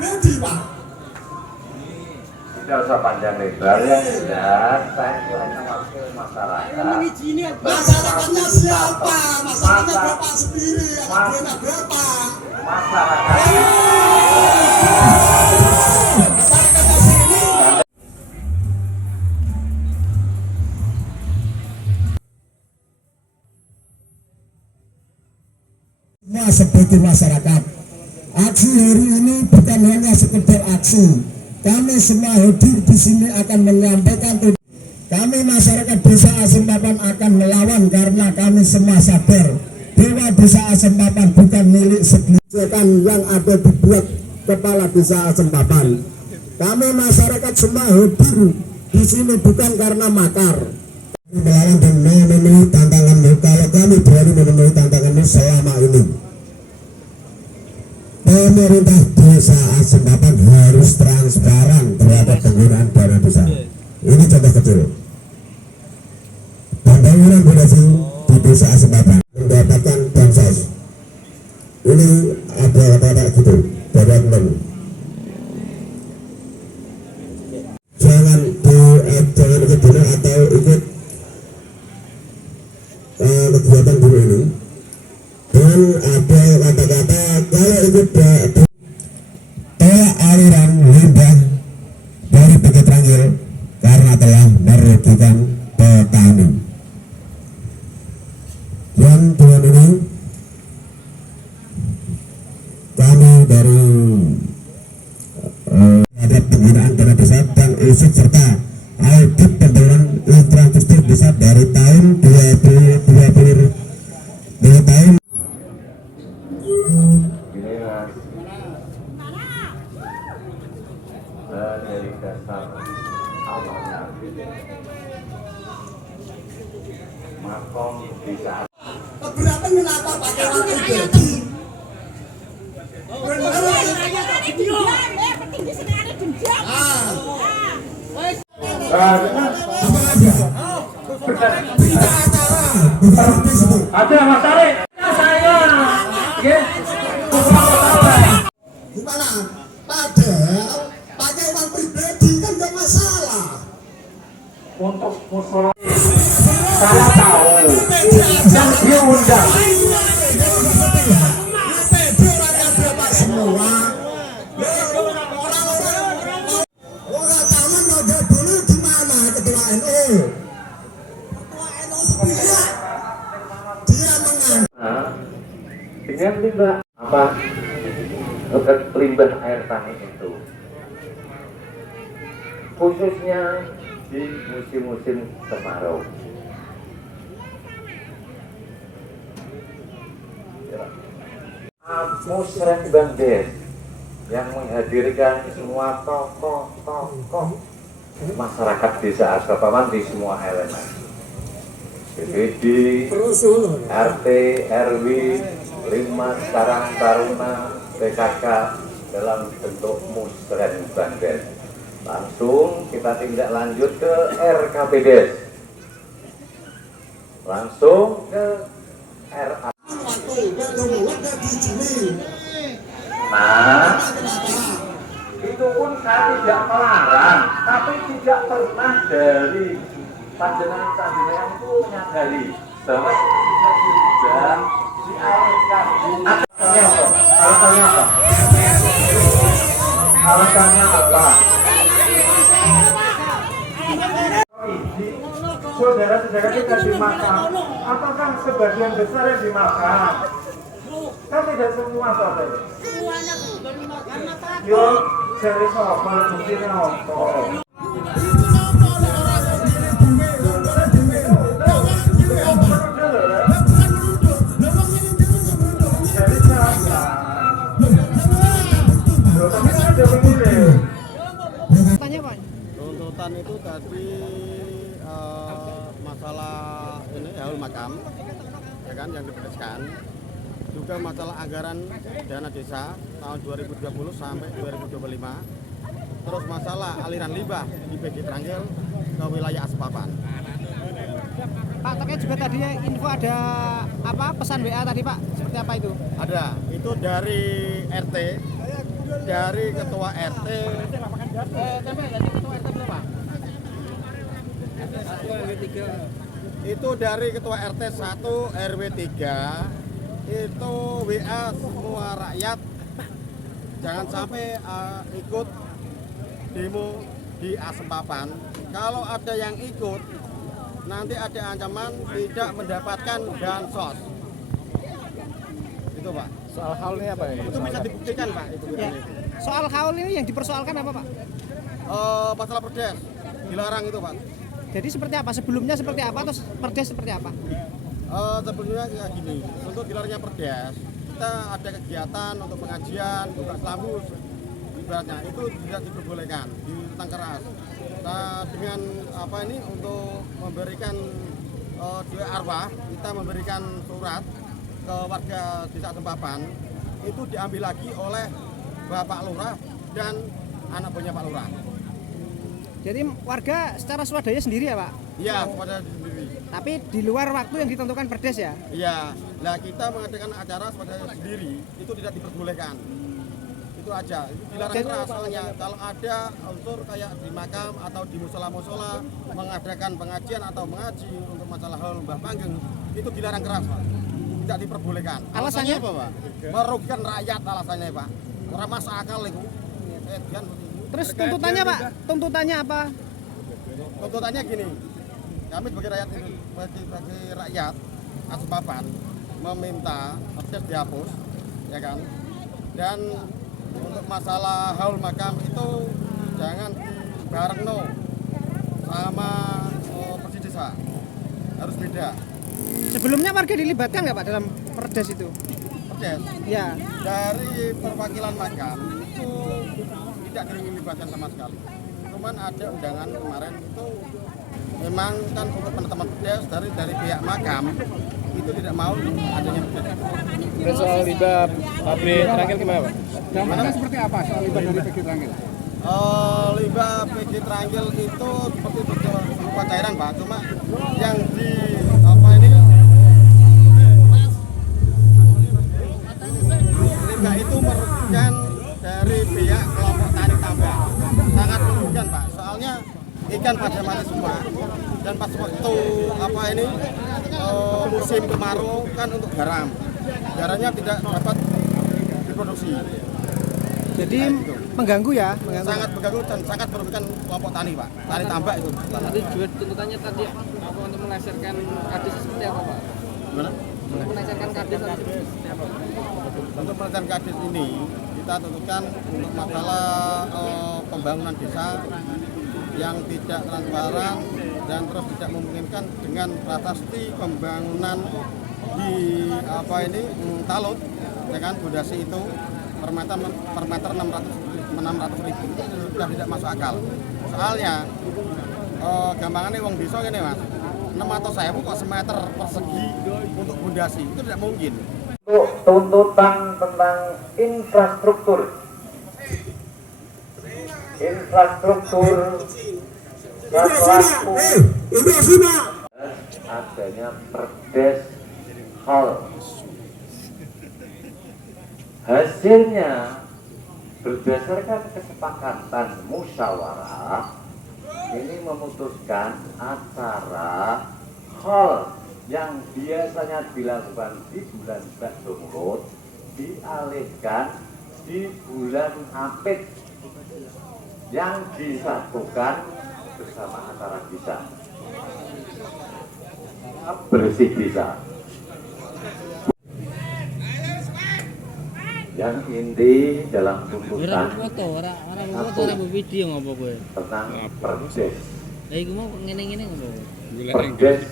pribadi, Pak. Tidak usah panjang lebar ya, sudah. Saya itu hanya wakil masyarakat. Masyarakatnya siapa? Masyarakatnya Bapak sendiri, anak berapa? Masyarakat. Sebagai masyarakat, aksi hari ini bukan hanya sekedar aksi. Kami semua hadir di sini akan menyampaikan. Kami masyarakat Desa Asempapan akan melawan karena kami semua sadar bahwa Desa Asempapan bukan milik segelintir yang ada di buat kepala Desa Asempapan. Kami masyarakat semua hadir di sini bukan karena makar. Melawan dan memenuhi tantangan. Kalau kami berani memenuhi tantangan ini selama ini, pemerintah Desa Asempapan harus transparan terhadap penggunaan dana desa. Ini contoh kecil. Pembangunan fondasi di Desa Asempapan mendapatkan bansos. Ini ada kata-kata gitu dari teman. Jangan ikut dana atau ikut kegiatan dulu ini. Dan ada kata-kata kalau ikut tolak aliran limbah dari Bukit Ranggil karena telah merugikan petani. Dan dengan ini kami dari ada penggunaan dana desa dan usut serta audit pembangunan infrastruktur desa dari tahun 2020 dari tahun dari dasar awalnya makom bisa keberatan kenapa pakai wakil pribadi? ada Mas Tarik saya Gimana? Padahal pakai uang pribadi kan gak masalah. untuk musola saya tahu yang diundang Semua orang taman mau dulu di mana ketua NU? Ketua NU sepihak dia mengambil dengan limbah apa limbah air tanah itu khususnya di musim-musim kemarau. Musrenbang Des yang menghadirkan semua tokoh-tokoh masyarakat Desa Asempapan di semua elemen, BPD, RT, RW, Limas, Karang Taruna, PKK dalam bentuk Musrenbang Des. Langsung kita tindak lanjut ke RKP Des, langsung ke RA. Nah, itu pun saya tidak melarang, tapi tidak pernah dari panjenengan itu menyadari bahwa kita sudah dialihkan. Alasannya apa? Alasannya apa? Saudara-saudara kita dimakan, apakah sebagian besar yang dimakan? Kan tidak semua saudara. Semuanya baru makan apa? Yo, cari soal buktinya apa? Tuntutan itu tadi masalah ini haul makam, ya kan, yang diputuskan. Juga masalah anggaran dana desa tahun 2020 sampai 2025. Terus masalah aliran limbah di Bukit Ranggil ke wilayah Asempapan. Pak, terkait juga tadi info ada apa pesan WA tadi Pak, seperti apa itu? Ada, itu dari RT dari ketua RT. Itu dari ketua RT 1 RW 3 itu WA semua rakyat jangan sampai ikut demo di Asempapan. Kalau ada yang ikut nanti ada ancaman tidak mendapatkan bansos. Itu Pak. Soal haul ini apa ya? Itu bisa dibuktikan Pak. Itu Ya. Soal haul ini yang dipersoalkan apa Pak? masalah perdes dilarang itu Pak. Jadi seperti apa? Sebelumnya seperti apa? Terus perdes seperti apa? Sebelumnya kayak gini, untuk dilarangnya perdes kita ada kegiatan untuk pengajian, buka selambus ibaratnya itu tidak diperbolehkan ditentang keras. Nah, dengan apa ini untuk memberikan dua arwah kita memberikan surat ke warga desa Sempapan itu diambil lagi oleh Bapak Lurah dan anak buahnya Pak Lurah. Jadi warga secara swadaya sendiri ya Pak? Iya, kepada sendiri. Tapi di luar waktu yang ditentukan perdes ya? Iya, nah kita mengadakan acara swadaya sendiri itu tidak diperbolehkan. Itu aja, itu dilarang keras soalnya. Kalau ada unsur kayak di makam atau di musola-musola mengadakan pengajian atau mengaji untuk masalah hal Mbah Panggeng itu dilarang keras Pak. Tidak diperbolehkan. Alasannya apa Pak? Merugikan rakyat alasannya Pak. Orang masuk akal itu. Terus tuntutannya Pak? Tuntutannya apa? Tuntutannya gini, kami sebagai rakyat Asempapan meminta perdes dihapus, ya kan? Dan untuk masalah haul makam itu jangan barengno sama persis desa, harus beda. Sebelumnya warga dilibatkan nggak Pak dalam perdes itu? Perdes Ya. dari perwakilan makam itu tidak dilibatkan sama sekali. Cuman ada undangan kemarin itu memang kan untuk penetapan perdes dari pihak makam itu tidak mau adanya perdes. Dan soal liba pabrik Tranggil gimana Pak? Dampaknya seperti apa soal liba dari PG Tranggil? Limbah PG Tranggil itu seperti berupa cairan Pak, cuma yang di apa ini limbah itu merugikan dari pihak kelompok tani tambak, sangat merugikan Pak. Soalnya ikan pada mati semua dan pas waktu apa ini musim kemarau kan untuk garam, garamnya tidak dapat diproduksi. Jadi mengganggu ya? Sangat mengganggu dan sangat merugikan kelompok tani Pak, tani tambak itu. Tadi juga tuntutannya tadi apa untuk melengsarkan kades seperti apa Pak? Gimana? Untuk melengsarkan kades seperti apa? Untuk melengsarkan kades ini kita tentukan untuk masalah pembangunan desa yang tidak transparan dan terus tidak memungkinkan dengan prasasti pembangunan di apa ini talut dengan fondasi itu per meter 600 ribu itu sudah tidak masuk akal. Soalnya gampangannya wong desa ini Mas 600.000 kok semeter persegi untuk fondasi itu tidak mungkin. Untuk tuntutan tentang infrastruktur adanya perdes hall. Hasilnya berdasarkan kesepakatan musyawarah ini memutuskan acara hall yang biasanya dilakukan di bulan Bakso Mulut dialihkan di bulan Apit yang disatukan bersama acara bisa bersih bisa. Yang inti dalam tuntutan tentang perdes. Perdes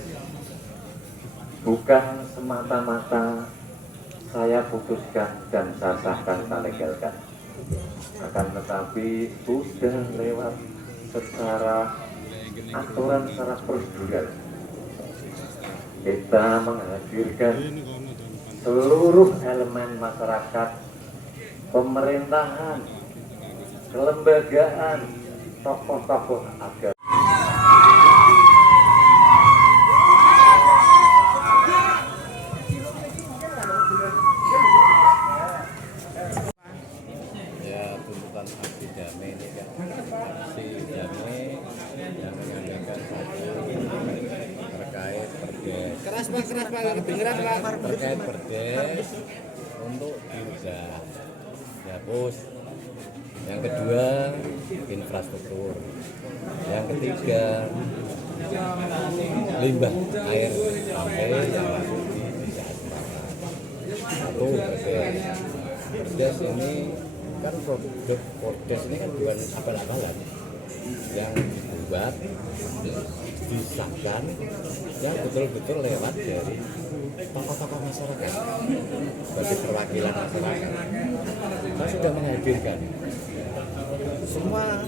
bukan semata-mata saya putuskan dan saya sahkan, saya legalkan. Akan tetapi sudah lewat secara aturan, secara prosedural. Kita menghadirkan seluruh elemen masyarakat, pemerintahan, kelembagaan, tokoh-tokoh agama. yang menyampaikan terkait perdes. Keras Pak, kedengeran Pak. Terkait perdes untuk dirubah, dihapus. Yang kedua, infrastruktur. Yang ketiga, limbah air sampai yang masuk di desa Sempakan. Satu, perdes. Perdes ini kan produk perdes ini kan bukan abal-abalan yang dibuat, disahkan, yang betul-betul lewat dari tokoh-tokoh masyarakat sebagai perwakilan masyarakat. Saya sudah menghadirkan semua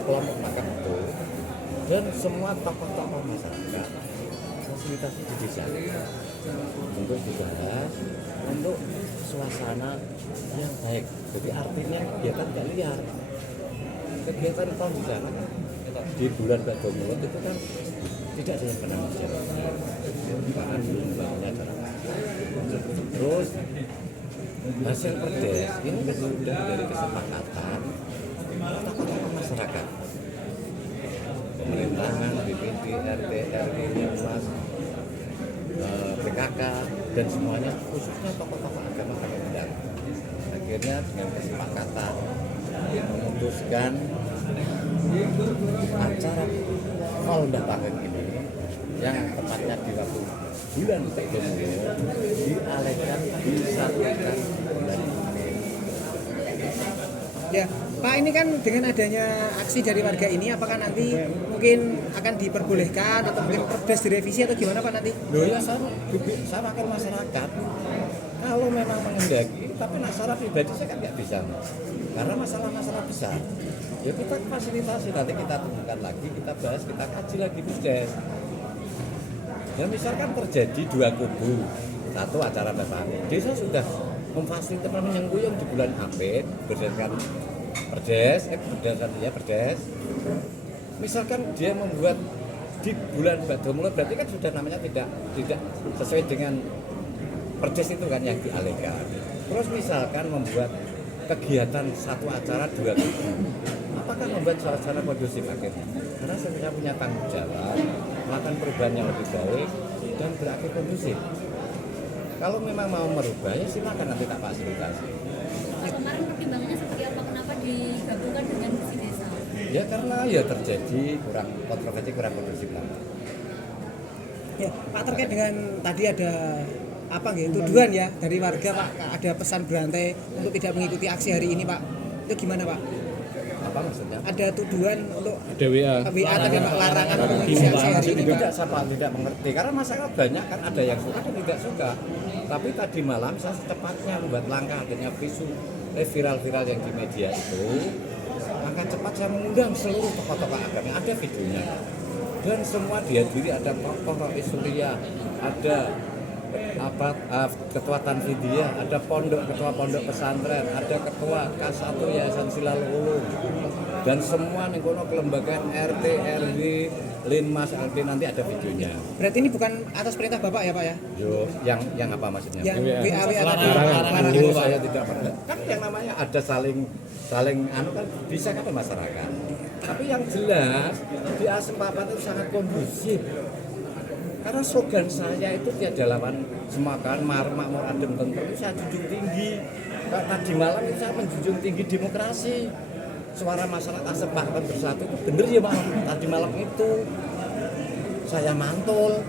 kelompok masyarakat itu dan semua tokoh-tokoh masyarakat fasilitasi di desa untuk dibahas untuk suasana yang baik. Jadi artinya kegiatan tidak liar. Kegiatan tahun di sana di bulan Bado Mulud itu kan tidak ada yang pernah masyarakat, bahkan belum bangunnya jalan. Terus hasil perdes ini sudah dari kesepakatan tokoh-tokoh masyarakat, pemerintahan, BPD, RT, RW, Linmas, PKK dan semuanya, khususnya tokoh-tokoh agama kami undang. Akhirnya dengan kesepakatan memutuskan acara Kolda Panggung ini yang tepatnya di waktu bulan Bado Mulud dialihkan disatukan bulan ini. Ya, Pak, ini kan dengan adanya aksi dari warga ini, apakah nanti mungkin akan diperbolehkan atau mungkin perdes direvisi atau gimana Pak nanti? Loh ya, saya wakil masyarakat. Kalau memang menghendaki, tapi secara pribadi saya kan nggak bisa, karena masalah-masalah besar. Ya kita fasilitasi, nanti kita temukan lagi, kita bahas, kita kaji lagi perdes. Ya misalkan terjadi dua kubu, satu acara datang, desa sudah memfasilitasi menyengkuyung di bulan April berdasarkan perdes. Misalkan dia membuat di bulan Bado Mulud, berarti kan sudah namanya tidak sesuai dengan perdes itu kan yang dialihkan. Terus misalkan membuat kegiatan satu acara dua kubu, apakah membuat suasana kondusif akhirnya? Karena saya punya tanggung jawab melakukan perubahan yang lebih baik dan berakhir kondusif. Kalau memang mau merubah ya silakan, nanti tak fasilitasi. Kemarin pertimbangannya seperti apa? Kenapa digabungkan dengan bersih desa? Ya karena ya terjadi kontroversi kurang kondusif lagi. Ya, Pak, terkait dengan tadi ada apa gitu tuduhan ya dari warga Pak, ada pesan berantai untuk tidak mengikuti aksi hari ini Pak. Itu gimana Pak? Apa maksudnya? Ada tuduhan untuk Ada WA tadi Pak, larangan mengikuti aksi hari ini Pak. Tidak mengerti karena masyarakat banyak kan, ada yang suka dan tidak suka. Tapi tadi malam saya secepatnya membuat langkah, akhirnya viral yang di media itu, langkah cepat saya mengundang seluruh tokoh-tokoh agama, ada videonya. Dan semua dihadiri, ada tokoh Rois Surya, ada ketua Tanfidia, ada ketua pondok pesantren, ada ketua K1 Yayasan Silal Ulum, dan semua nih kono kelembagaan RT, RW, Linmas, LP, nanti ada videonya. Berarti ini bukan atas perintah Bapak ya Pak ya? Yo, yang apa maksudnya? Yang WA Larangan dulu saya tidak pernah. Kan yang namanya ada saling kan bisa kan masyarakat. Tapi yang jelas di Sempakan itu sangat kondusif. Karena slogan saya itu tiada lawan semakan, makmur, adem, tentram, itu saya junjung tinggi. Tadi malam itu saya menjunjung tinggi demokrasi. Suara masyarakat Sempakan bersatu itu bener ya Pak. Tadi malam itu saya mantul.